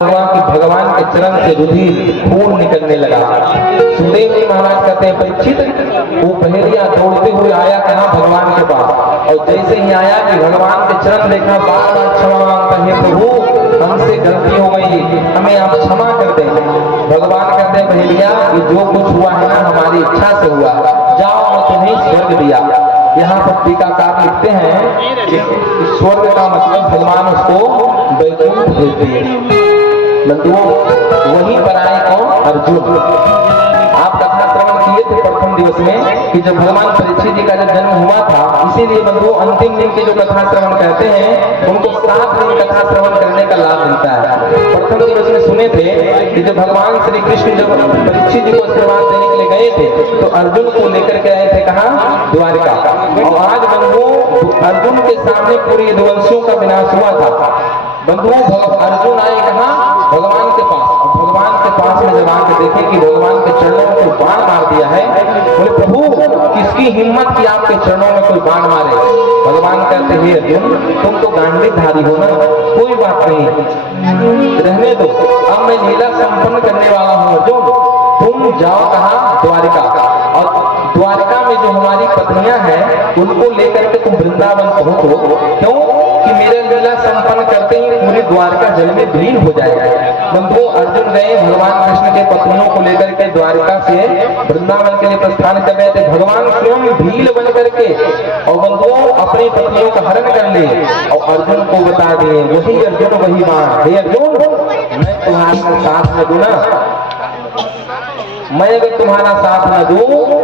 हुआ कि भगवान के चरण से रुधिर खून निकलने लगा। सुखदेव जी महाराज कहते हैं, परीक्षित वो पहेलिया दौड़ते हुए आया कहा भगवान के पास, और जैसे ही आया कि भगवान के चरण देखा, बार बार क्षमा मांगता है, प्रभु हमसे गलती हो गई, हमें आप क्षमा कर दें। भगवान कहते हैं, पहेलिया ये जो कुछ हुआ है ना हमारी इच्छा से हुआ, जाओ मैं तुम्हें स्वर्ग दिया। यहाँ पर टीकाकार लिखते हैं कि स्वर्ग का मतलब भगवान उसको वैकुंठ भेज दिए। बंधुओं वहीं पर आए कौन? अर्जुन। आप कथा श्रवण किए थे प्रथम दिवस में कि जब भगवान परीक्षित जी का जब जन्म हुआ था, इसीलिए बंधुओं अंतिम दिन के जो कथा श्रवण कहते हैं उनको 7 दिन कथा श्रवण करने का लाभ मिलता है। प्रथम दिवस में सुने थे कि जब भगवान श्री कृष्ण जब परीक्षित जी को आशीर्वाद देने के लिए गए थे तो अर्जुन को लेकर के आए थे कहाँ? द्वारिका। और आज बंधुओं अर्जुन के सामने पूरे यदुवंशियों का विनाश हुआ था। बंधुओं अर्जुन आए कहाँ? भगवान के पास। और भगवान के पास में जब आके देखे कि भगवान के चरणों में कोई बाण मार दिया है, बोले प्रभु किसकी हिम्मत की आपके चरणों में कोई बाण मारे? भगवान कहते हैं, अर्जुन तुम तो गांडीवधारी हो ना, कोई बात नहीं, रहने दो, अब मैं लीला संपन्न करने वाला हूँ। अर्जुन तुम जाओ कहाँ? द्वारिका। और द्वारिका में जो हमारी पत्नियां हैं उनको लेकर के तुम वृंदावन पहुंचो। क्यों? कि मेरे लीला संपन्न करते ही पूरी द्वारका जल में विलीन हो जाएगा। बंधुओं अर्जुन गए भगवान कृष्ण के पत्नियों को लेकर के द्वारिका से वृंदावन के लिए प्रस्थान कर रहे थे। भगवान स्वयं भील बन करके और बंधुओं अपनी पत्नियों का हरण कर ले और अर्जुन को बता दिए, वही अर्जुन वही बाण। हे अर्जुन मैं तुम्हारे साथ में दूं ना, मैं अगर तुम्हारा साथ न दूं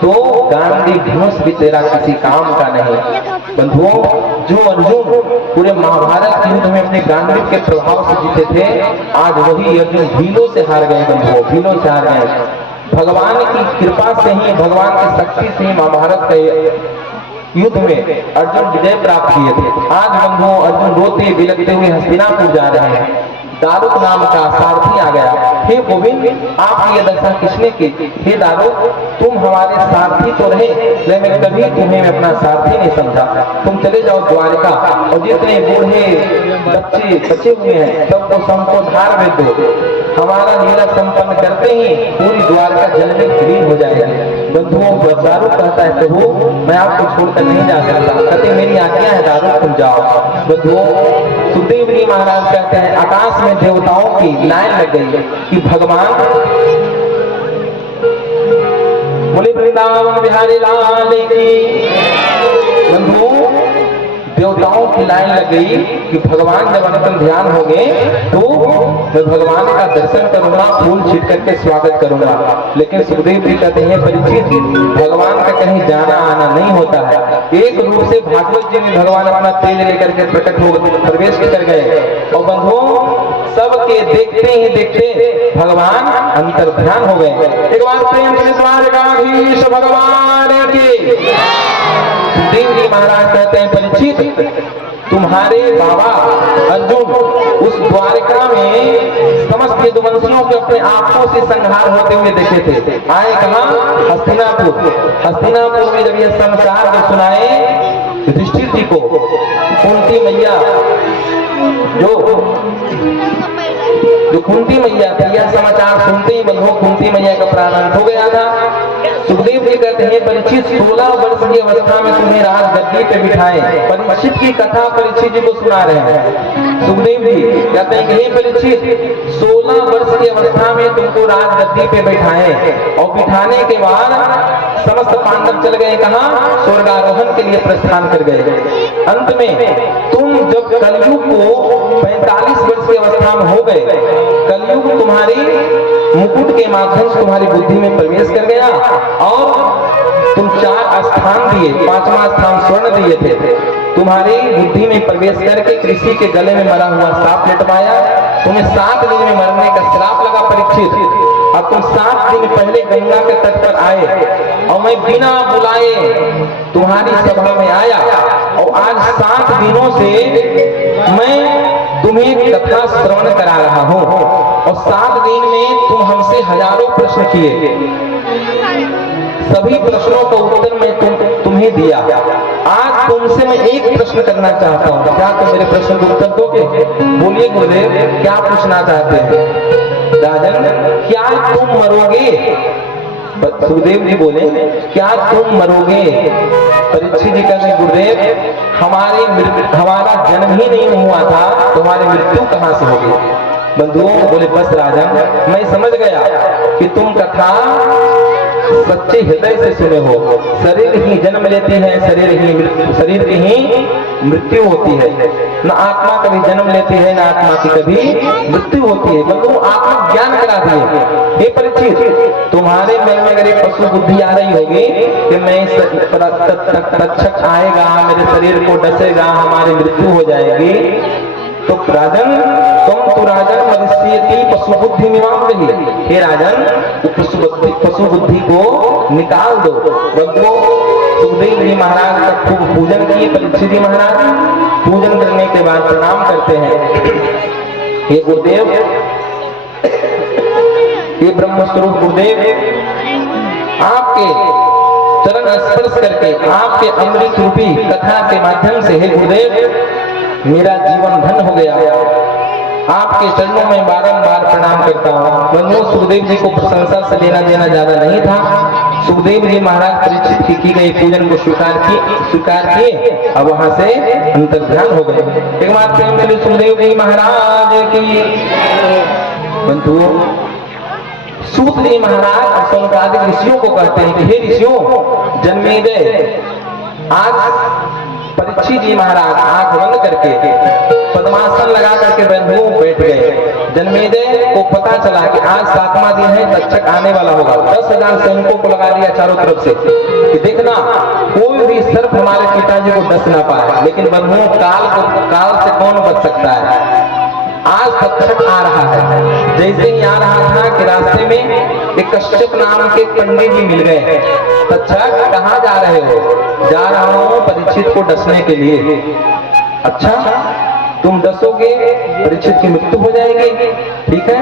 तो गांधी धनुष भी तेरा किसी काम का नहीं। बंधुओं जो अर्जुन पूरे महाभारत युद्ध में अपने गांधी के प्रभाव से जीते थे, आज वही अर्जुन भीलों से हार गए। बंधुओं भीलों से हार गए। भगवान की कृपा से ही, भगवान की शक्ति से ही महाभारत के युद्ध में अर्जुन विजय प्राप्त किए थे। आज बंधुओं अर्जुन रोते बिलखते हुए हस्तिनापुर जा रहे हैं। दारुक नाम का सारथी आ गया। हे गोविंद आपकी यह दशा किसने की? हे दारुक तुम हमारे सारथी तो रहे, लेकिन कभी तुम्हें मैं अपना सारथी नहीं समझा। तुम चले जाओ द्वारिका और जितने बूढ़े बच्चे बचे हुए हैं सबको सबको धार भेज दो। हमारा लीला संपन्न करते ही पूरी द्वारका जल में विलीन हो जाएगी। बंधुओं दारुक कहता है, प्रभु मैं आपको छोड़कर नहीं जा सकता, कहते मेरी आज्ञा है दारुक तुम जाओ। बंधुओं सुखदेव जी महाराज कहते हैं, आकाश में देवताओं की लाइन लग गई कि भगवान बोले वृंदावन बिहारी लाल की। बंधुओं देवताओं की लाइन लग गई कि भगवान जब अंतिम ध्यान होंगे तो मैं भगवान का दर्शन करूंगा, फूल छीट करके स्वागत करूंगा। लेकिन सुखदेव जी कहते हैं, परीक्षित भगवान का कहीं जाना आना नहीं होता है। एक रूप से भागवत जी में भगवान अपना तेज लेकर के प्रकट हो प्रवेश कर गए और बंधुओं सबके देखते ही देखते भगवान अंतर ध्यान हो गए। एक बार प्रेम से द्वारकाधीश भगवान की। सुखदेव जी महाराज कहते हैं, परीक्षित तुम्हारे बाबा अर्जुन उस द्वारिका में समस्त यदुवंशियों के अपने आंखों से संहार होते हुए देखे थे। आए कहाँ? हस्तिनापुर। हस्तिनापुर में जब यह समाचार जब सुनाए युधिष्ठिर जी को, कुंती मैया जो कुंती मैया थी, यह समाचार सुनते ही बंधुओं कुंती मैया का प्राण हो गया था। सुखदेव जी कहते हैं, परीक्षित 16 वर्ष की अवस्था में तुम्हें राज गद्दी पे बिठाए। परीक्षित की कथा परीक्षित जी को सुना रहे हैं। सुखदेव जी कहते हैं कि हे परीक्षित 16 वर्ष की अवस्था में तुमको राज गद्दी पे बैठाए और बिठाने के बाद समस्त पांडव चल गए कहाँ? स्वर्गारोहण के लिए प्रस्थान कर गए। अंत में तुम जब कलयुग को 45 वर्ष की अवस्था में हो गए, कलयुग तुम्हारी मुकुट के माध्यम से तुम्हारी बुद्धि में प्रवेश कर गया और तुम 4 स्थान दिए, 5वां स्थान स्वर्ण दिए थे। तुम्हारी बुद्धि में प्रवेश करके किसी के गले में मरा हुआ सांप लटवाया। तुम्हें 7 दिन में मरने का श्राप लगा परीक्षित। अब तुम 7 दिन पहले गंगा के तट पर आए और मैं बिना बुलाए तुम्हारी सभा में आया और आज 7 दिनों से मैं तुम्हें कथा श्रवण करा रहा हूँ और 7 दिन में तुम हमसे हजारों प्रश्न किए। सभी प्रश्नों का उत्तर मैं तुम्हें तुम्हें दिया। आज तुमसे मैं एक प्रश्न करना चाहता हूँ, क्या तुम मेरे प्रश्न को उत्तर दोगे? बोलिए गुरुदेव, क्या पूछना चाहते हैं? राजन, क्या तुम मरोगे? सुखदेव जी बोले, क्या तुम मरोगे? परीक्षित जी कहते गुरुदेव, हमारा जन्म ही नहीं हुआ था, तुम्हारी मृत्यु कहां से होगी? बंधुओं बोले, बस राजन, मैं समझ गया कि तुम कथा सच्चे हृदय से सुने हो। शरीर ही जन्म लेती है, शरीर की ही मृत्यु होती है। न आत्मा कभी जन्म लेती है, न आत्मा की कभी मृत्यु होती है। बंधु, आत्मा ज्ञान करा दिए। हे परीक्षित, तुम्हारे मन में अगर एक पशु बुद्धि आ रही होगी कि मैं तक्षक आएगा, मेरे शरीर को डसेगा, हमारी मृत्यु हो जाएगी, तो राजन, तुम तो राजन मनुष्यति पशु बुद्धि निवाम रही। हे राजन, पशु बुद्धि को निकाल दो। बंधुओं, सुखदेव जी महाराज का खूब पूजन किए। परीक्षित जी महाराज पूजन करने के बाद प्रणाम करते हैं। हे गुरुदेव, ये ब्रह्म स्वरूप गुरुदेव, आपके चरण स्पर्श करके, आपके अमृत रूपी कथा के माध्यम से, हे गुरुदेव, मेरा जीवन धन हो गया। आपके चरणों में बारंबार प्रणाम करता हूँ। बंधुओं, सुखदेव जी को प्रशंसा से लेना देना ज्यादा नहीं था। सुखदेव जी महाराज परीक्षित की गई पूजन को स्वीकार किए। अब वहां से अंतर्ध्यान हो गए। एक बार प्रेम मिले सुखदेव जी महाराज की। बंधुओं, सूत जी महाराज सौनकादिक ऋषियों को कहते हैं कि हे ऋषियों, जन्मेजय, आज परीक्षित जी महाराज आंख बंद करके पद्मासन लगा करके बंधुओं बैठ गए। जन्मेजय को पता चला कि आज 7वां दिन है, तक्षक आने वाला होगा। 10,000 सैनिकों को लगा दिया चारों तरफ से कि देखना कोई भी सर्प हमारे पिताजी को डस ना पाए। लेकिन बंधुओं, काल से कौन बच सकता है? आज तक्षक आ रहा है। जैसे ही आ रहा था कि रास्ते में एक कश्यप नाम के पंडित जी मिल गए। तक्षक, कहाँ जा रहे हो? जा रहा हूँ परीक्षित को डसने के लिए। अच्छा, तुम डसोगे, परीक्षित की मृत्यु हो जाएगी, ठीक है,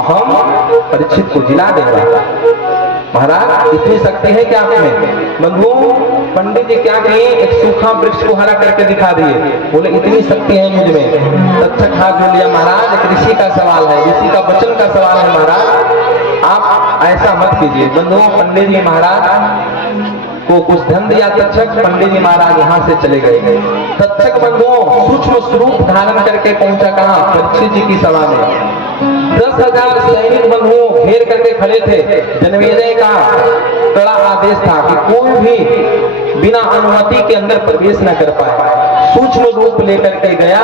हम परीक्षित को जिला देंगे। महाराज, इतनी शक्ति है क्या आप में? बंधुओं, पंडित जी क्या किए, एक सूखा वृक्ष को हरा करके दिखा दिए। बोले, इतनी शक्ति है मुझ में। तक्षक हाथ जोड़ लिया, महाराज एक ऋषि का सवाल है, ऋषि का वचन का सवाल है महाराज, आप ऐसा मत कीजिए। बंधुओं, पंडित जी महाराज को कुछ धन दिया तक्षक, पंडित जी महाराज वहां से चले गए। तक्षक बंधुओं सूक्ष्म स्वरूप धारण करके पहुंचा कहां? परीक्षित जी की सभा में। 10,000 सैनिक बंधुओं घेर करके खड़े थे। जन्मेजय का कड़ा आदेश था कि कोई भी बिना अनुमति के अंदर प्रवेश न कर पाए। सूक्ष्म रूप लेकर के गया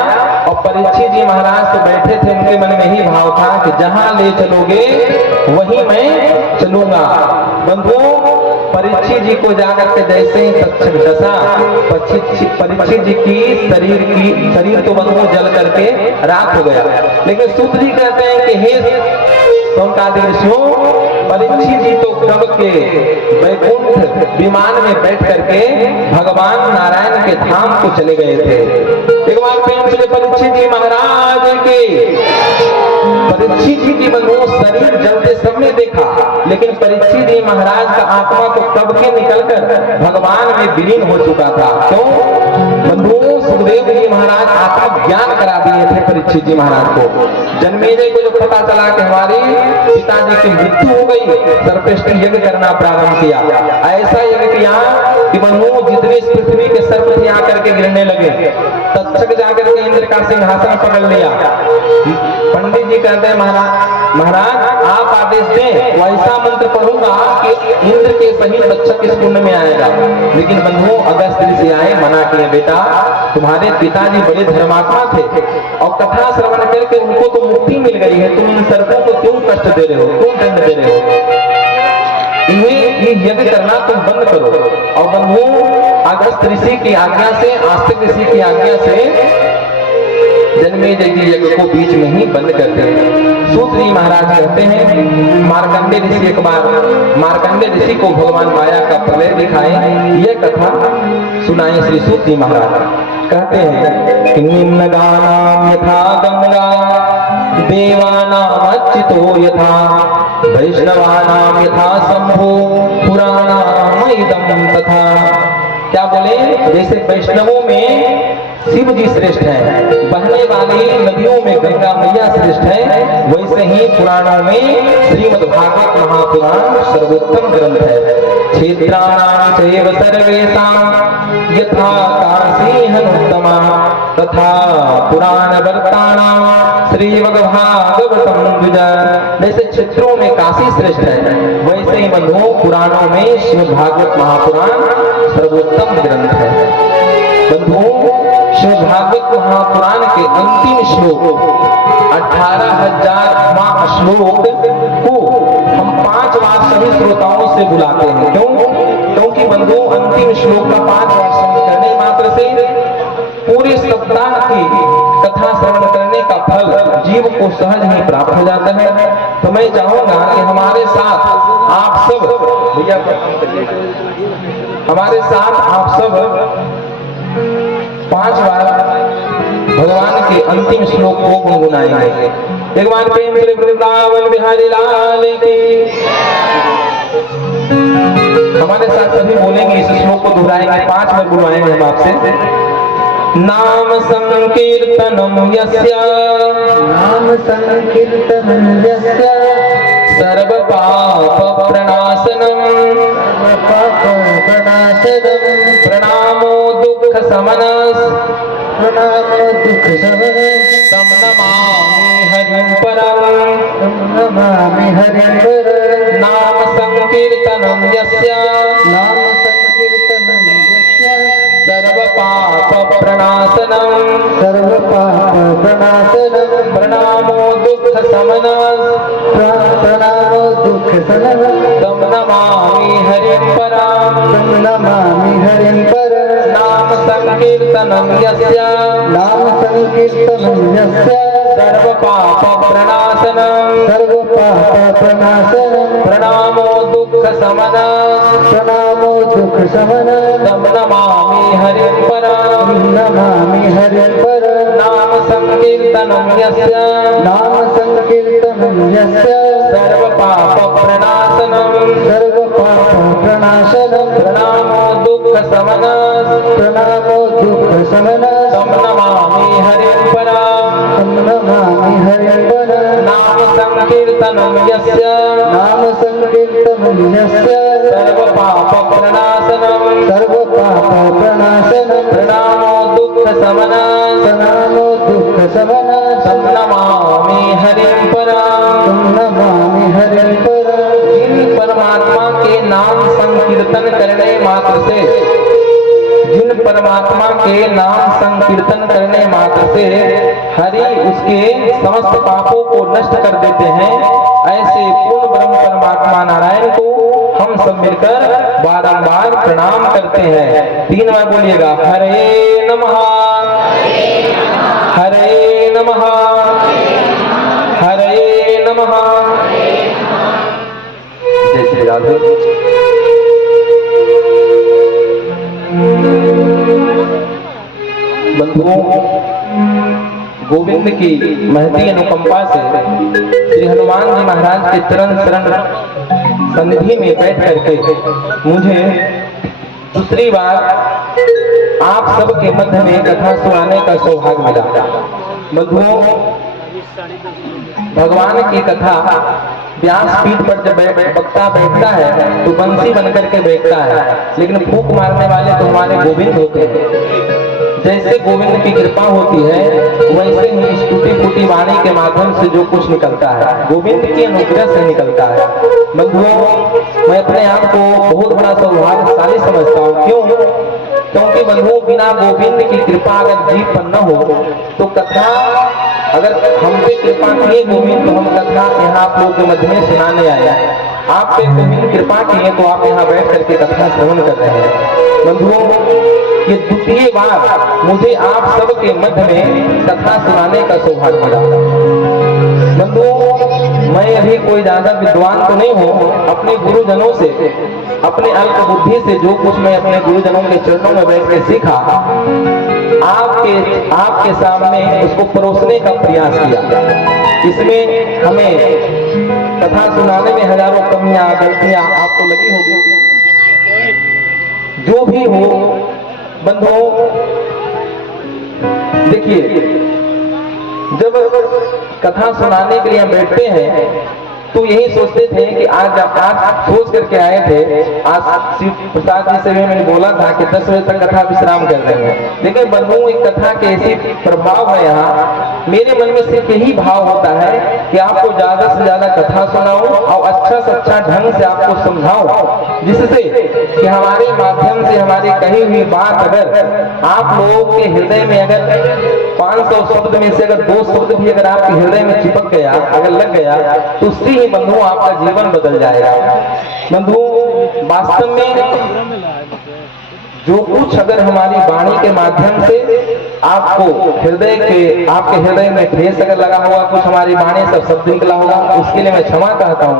और परीक्षित जी महाराज तो बैठे थे, उनके मन में ही भाव था कि जहां ले चलोगे वहीं मैं चलूंगा। बंधुओं, परीक्षित जी को जाकर के जैसे ही तक्षक डसा, परीक्षित जी की शरीर तो बंधुओं जल करके राख हो गया। लेकिन सूत जी कहते हैं कि हे सौनकादिक ऋषियों, परीक्षित जी तो कब के वैकुंठ विमान में बैठ करके भगवान नारायण के धाम को चले गए थे। एक बार प्रेम से परीक्षित जी महाराज के, परीक्षित जी की बंधुओं शरीर जलते सबने देखा, लेकिन परीक्षित जी महाराज का आत्मा तो कब के निकलकर भगवान में विलीन हो चुका था। क्यों? बंधुओं, सुखदेव जी महाराज आत्म ज्ञान करा दिए थे परीक्षित जी महाराज को। जन्मेजय को जब पता चला कि हमारे पिताजी की मृत्यु हो गई, सर्वश्रेष्ठ यज्ञ करना प्रारंभ किया। ऐसा यज्ञ किया कि बंधुओं जितने इस पृथ्वी के सर्प थे आकर के गिरने लगे। तक्षक जाकर के इंद्र का सिंहासन पकड़ लिया। पंडित जी कहते हैं, महाराज आप आदेश दें, वैसा मंत्र पढ़ूंगा कि इंद्र के सही तक्षक इस कुंड में आएगा। लेकिन बंधुओं अगस्त ऋषि आए, मना किए, बेटा तुम्हारे पिताजी बड़े धर्मात्मा थे और कथा श्रवण करके उनको तो मुक्ति मिल गई है, तुम इन सर्पों को क्यों कष्ट दे रहे हो, क्यों दंड दे रहे हो? ये यज्ञ करना तुम बंद करो। और बंधुओं, अगस्त ऋषि की आज्ञा से, आस्तिक ऋषि की आज्ञा से जन्मेजय जी यज्ञ को बीच में ही बंद करते हैं। सूत जी महाराज कहते हैं, मार्कंडे ऋषि एक बार मार्कंडे ऋषि को भगवान माया का प्रलय दिखाए, यह कथा सुनाए श्री सूत जी महाराज। कहते हैं कि निम्न गानाम यथा गंगा देवानाम अच्युतो यथा वैष्णवानाम यथा शंभो पुराणाम इदम तथा। क्या बोले? जैसे वैष्णवों में शिव जी श्रेष्ठ है, बहने वाली नदियों में गंगा मैया श्रेष्ठ है, वैसे ही पुराणों में श्रीमद् भागवत महापुराण सर्वोत्तम ग्रंथ है। क्षेत्राणां चैव सर्वेषां यथा काशी हनुत्तमा तथा पुराण वर्तानां श्रीमद्भागवतम द्विज। जैसे क्षेत्रों में काशी श्रेष्ठ है, वैसे ही बंधुओं पुराणों में श्रीमद् भागवत महापुराण सर्वोत्तम ग्रंथ है। बंधुओं, श्रीमद् भागवत महापुराण के अंतिम श्लोक 18,000वां श्लोक को हम 5 बार सभी श्रोताओं से बुलाते हैं। क्यों? क्योंकि बंधुओं अंतिम श्लोक का 5 बार श्रवण करने मात्र से पूरे सप्ताह की कथा श्रवण करने का फल जीव को सहज ही प्राप्त हो जाता है। तो मैं चाहूंगा कि हमारे साथ आप सब भैया हमारे साथ आप सब 5 बार भगवान के अंतिम श्लोक को गुनगुनाएंगे। एक बार प्रेम से वृंदावन बिहारी लाल की। हमारे साथ सभी बोलेंगे, इस श्लोक को दोहराएंगे, 5 बार बुलवाएंगे हम आपसे। नाम संकीर्तनम यस्य, नाम संकीर्तनं यस्य सर्व पाप प्रणाशनम, पापप्रणाशनं प्रणामो दुख समनस, प्रणामो दुःखशमनं तम नमामि हरिं परम। नमामि हरिं परं। नाम संकीर्तनम यस्य, नाम संकीर्तनं यस्य सर्व पाप प्रणाशनम, सर्वपापप्रणाशनं प्रणामो दुख समनस, प्रणामो दुःखशमनं तम नमामि हरिं परम। नमामि हरिं परं। नाम संकीर्तनम यस्य, नाम संकीर्तनं यस्य सर्व पाप प्रणाशनम, सर्वपापप्रणाशनं प्रणामो दुख समनस, प्रणामो दुःखशमनं तम नमामि हरिं परम। नमामि हरिं परं। नाम संकीर्तनम यस्य, नाम संकीर्तनं यस्य सर्व पाप प्रणाशनम, सर्वपापप्रणाशनं प्रणामो दुख समनस, प्रणामो दुःखशमनं तम नमामि हरिं परम। नमामि हरिं परं। नाम संकीर्तनम यस्य, नाम संकीर्तनं यस्य सर्व पाप प्रणाशनम, सर्वपापप्रणाशनं प्रणामो दुख समनस, प्रणामो दुःखशमनं तम नमामि हरिं परम। नमामि हरिं परं। जिन परमात्मा के नाम संकीर्तन करने मात्र से, जिन परमात्मा के नाम संकीर्तन करने मात्र से हरि उसके समस्त पापों को नष्ट कर देते हैं, ऐसे पूर्ण ब्रह्म परमात्मा नारायण को हम सब मिलकर बारंबार प्रणाम करते हैं। 3 बार बोलिएगा, हरे नमः, हरे नमः, हरे नमः। जय श्री राधे। बंधुओं, गोविंद की महती अनुकंपा से श्री हनुमान जी महाराज के चरण शरण सन्निधि में बैठ करके मुझे दूसरी बार आप सबके मध्य में कथा सुनाने का सौभाग्य मिला। बंधुओं, भगवान की कथा व्यास पीठ पर जब वक्ता बैठता है तो बंसी बनकर के बैठता है, लेकिन फूंक मारने वाले तो हमारे गोविंद होते हैं। जैसे गोविंद की कृपा होती है वैसे ही इस टूटी फूटी वाणी के माध्यम से जो कुछ निकलता है गोविंद की अनुग्रह से निकलता है। बंधुओं, मैं अपने आप को बहुत बड़ा सौभाग्यशाली समझता हूँ। क्यों? क्योंकि बंधुओं, बिना गोविंद की कृपा अगर जीव पर न हो तो कथा, अगर हम पे कृपा किए गोविंद तो हम कथा यहाँ आप लोग के मध्य में सुनाने आए। आप पे गोविंद कृपा किए तो आप यहाँ बैठ करके कथा श्रवण कर रहे हैं। बंधुओं, ये द्वितीय बार मुझे आप सबके मध्य में कथा सुनाने का सौभाग्य मिला। बंधुओं, मैं अभी कोई ज्यादा विद्वान तो नहीं हूँ, अपने गुरुजनों से, अपने अल्प बुद्धि से जो कुछ मैं अपने गुरुजनों के चरणों में बैठ के सीखा, आपके सामने उसको परोसने का प्रयास किया। इसमें हमें कथा सुनाने में हजारों कमियां गलतियां आपको लगी होगी, जो भी हो बंधुओं, देखिए जब कथा सुनाने के लिए हम बैठते हैं तो यही सोचते थे कि आज सोच करके आए थे, आज शिव प्रसाद जी से भी मैंने बोला था कि 10 बजे तक कथा विश्राम कर देंगे। लेकिन बंधुओं एक कथा के ऐसी प्रभाव है यहाँ, मेरे मन में सिर्फ यही भाव होता है कि आपको ज्यादा से ज्यादा कथा सुनाऊं और अच्छा से अच्छा ढंग से आपको समझाऊं, जिससे कि हमारे माध्यम से हमारी कही हुई बात अगर आप लोगों के हृदय में अगर 500 शब्द में से अगर 2 शब्द भी अगर आपके हृदय में चिपक गया, अगर लग गया, तो उससे ही बंधुओं आपका जीवन बदल जाएगा। बंधुओं वास्तव में जो कुछ अगर हमारी वाणी के माध्यम से आपको आपके हृदय में ठेस अगर लगा होगा, कुछ हमारी वाणी से शब्द निकला होगा, उसके लिए मैं क्षमा चाहता हूँ।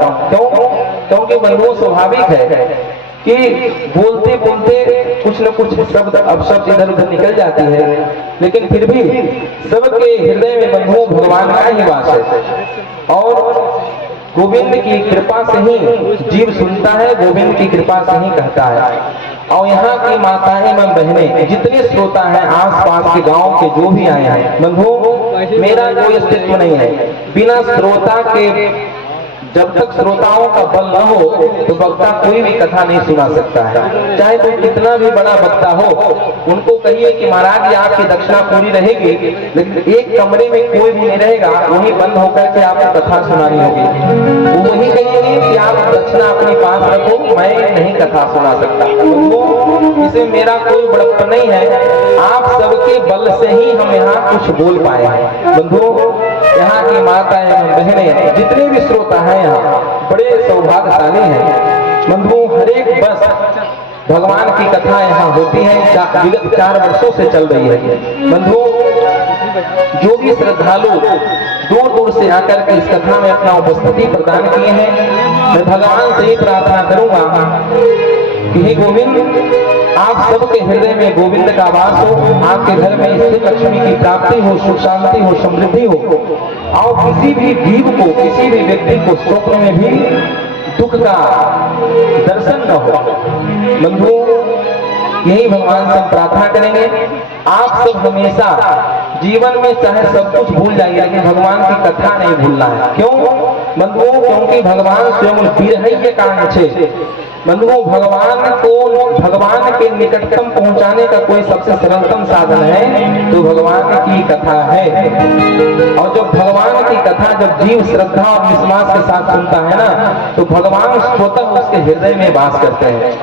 क्योंकि बंधुओं स्वाभाविक है कि बोलते बोलते कुछ न कुछ शब्द अपशब्द इधर उधर निकल जाती है, लेकिन फिर भी सबके हृदय में बंधुओं भगवान का ही वास है और गोविंद की कृपा से ही जीव सुनता है, गोविंद की कृपा से ही कहता है। और यहाँ की माताएं एवं बहनें जितने श्रोता हैं आसपास के गांव के जो भी आए हैं, बंधुओं मेरा कोई अस्तित्व नहीं है। बिना श्रोता के, जब तक श्रोताओं का बल न हो तो वक्ता कोई भी कथा नहीं सुना सकता है, चाहे कोई कितना भी बड़ा वक्ता हो। उनको कहिए कि महाराज ये आपकी दक्षिणा पूरी रहेगी, लेकिन एक कमरे में कोई भी नहीं रहेगा, वही बंद होकर के आपको कथा सुनानी होगी। वो वही कहेंगे कि आप दक्षिणा अपने पास रखो, मैं नहीं कथा सुना सकता। तो इसे मेरा कोई बड़प्पन नहीं है, आप सबके बल से ही हम यहाँ कुछ बोल पाए हैं। बंधुओं यहाँ की माता एवं बहनें जितने भी श्रोता हैं यहाँ बड़े सौभाग्यशाली हैं। बंधुओं हर एक वर्ष भगवान की कथा यहाँ होती है, विगत 4 वर्षों से चल रही है। बंधुओं जो भी श्रद्धालु दूर दूर से आकर के इस कथा में अपना उपस्थिति प्रदान किए हैं, मैं भगवान से ही प्रार्थना करूंगा कि हे गोविंद आप सबके हृदय में गोविंद का वास हो, आपके घर में स्थिर लक्ष्मी की प्राप्ति हो, सुख शांति हो, समृद्धि हो, और किसी भी जीव को, किसी भी व्यक्ति को स्वप्न में भी दुख का दर्शन न हो। बंधुओं यही भगवान से प्रार्थना करेंगे। आप सब हमेशा जीवन में चाहे सब कुछ भूल जाइए, लेकिन भगवान की कथा नहीं भूलना है। क्यों बंधुओं? क्योंकि भगवान स्वयं बीरहय्य कारण छे। बंधुओं भगवान के निकटतम पहुंचाने का कोई सबसे सरलतम साधन है तो भगवान की कथा है। और जब भगवान की कथा जब जीव श्रद्धा और विश्वास के साथ सुनता है ना, तो भगवान स्वतः उसके हृदय में वास करते हैं।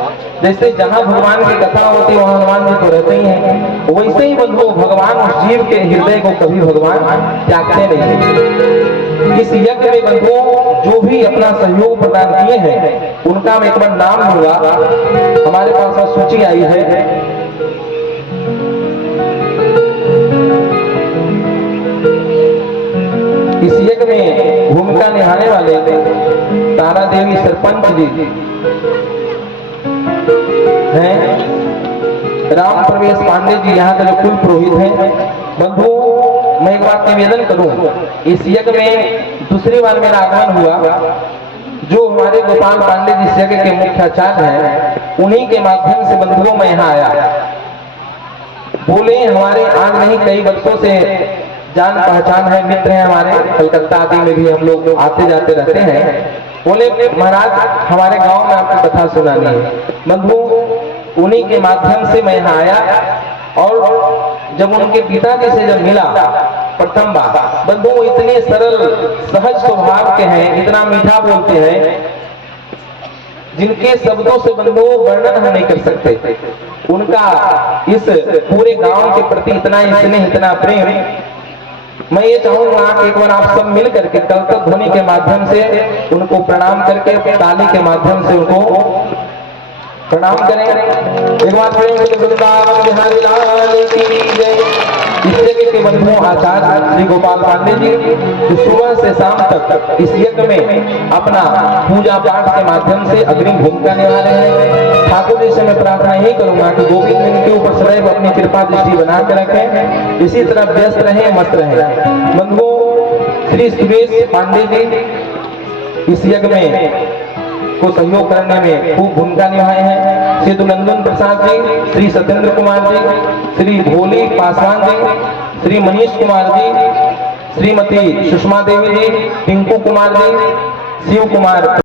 जैसे जहाँ भगवान की कथा होती है वहाँ हनुमान जी तो रहते ही हैं, वैसे ही बंधुओं भगवान उस जीव के हृदय को कभी भगवान त्यागते नहीं है। इस यज्ञ में बंधुओं जो भी अपना सहयोग प्रदान किए हैं उनका मैं एक बार नाम लूंगा। हमारे पास सूची आई है। इस यज्ञ में भूमिका निभाने वाले तारा देवी सरपंच जी हैं, राम प्रवेश पांडे जी यहाँ के जो कुल पुरोहित हैं। बंधुओं मैं एक बात निवेदन करूं, इस यज्ञ में दूसरी बार मेरा आगमन हुआ। जो हमारे गोपाल पांडे जी यज्ञ के मुख्य आचार्य हैं, उन्हीं के माध्यम से बंधुओं में यहाँ आया। बोले हमारे आज नहीं कई वर्षों से जान पहचान है, मित्र हैं हमारे, कलकत्ता आदि में भी हम लोग आते जाते रहते हैं। बोले महाराज हमारे गांव में आपको कथा सुनानी है। बंधुओं उन्हीं के माध्यम से मैं यहाँ आया और जब उनके पिताजी से जब मिला प्रथम बार, बंधुओं इतने सरल सहज स्वभाव के हैं, इतना मीठा बोलते हैं, जिनके शब्दों से बंधुओं वर्णन हम नहीं कर सकते। उनका इस पूरे गांव के प्रति इतना स्नेह, इतना प्रेम। मैं ये चाहूंगा कि एक बार आप सब मिल करके कलकत ध्वनि के माध्यम से उनको प्रणाम करके, ताली के माध्यम से उनको प्रणाम करें। एक बार वृंदावन बिहारी लाल की जय। इस यज्ञ के बंधुओं आचार्य श्री गोपाल पांडे जी जो सुबह से शाम तक इस यज्ञ में अपना पूजा पाठ के माध्यम से अग्रिम भूमिका निभा रहे हैं। ठाकुर जी से मैं प्रार्थना यही करूंगा कि गोविंद इनके ऊपर सदैव अपनी कृपा दृष्टि बना के रखें, इसी तरह व्यस्त रहे, मस्त रहे। बंधुओं श्री सुरेश पांडे जी इस यज्ञ में को सहयोग करने में खूब भूमिका निभाए हैं। श्री नंदन प्रसाद जी, श्री सत्येंद्र कुमार जी, श्री भोली पासवान जी, श्री मनीष कुमार जी, श्रीमती सुषमा देवी जी, टिंकू कुमार जी, शिव कुमार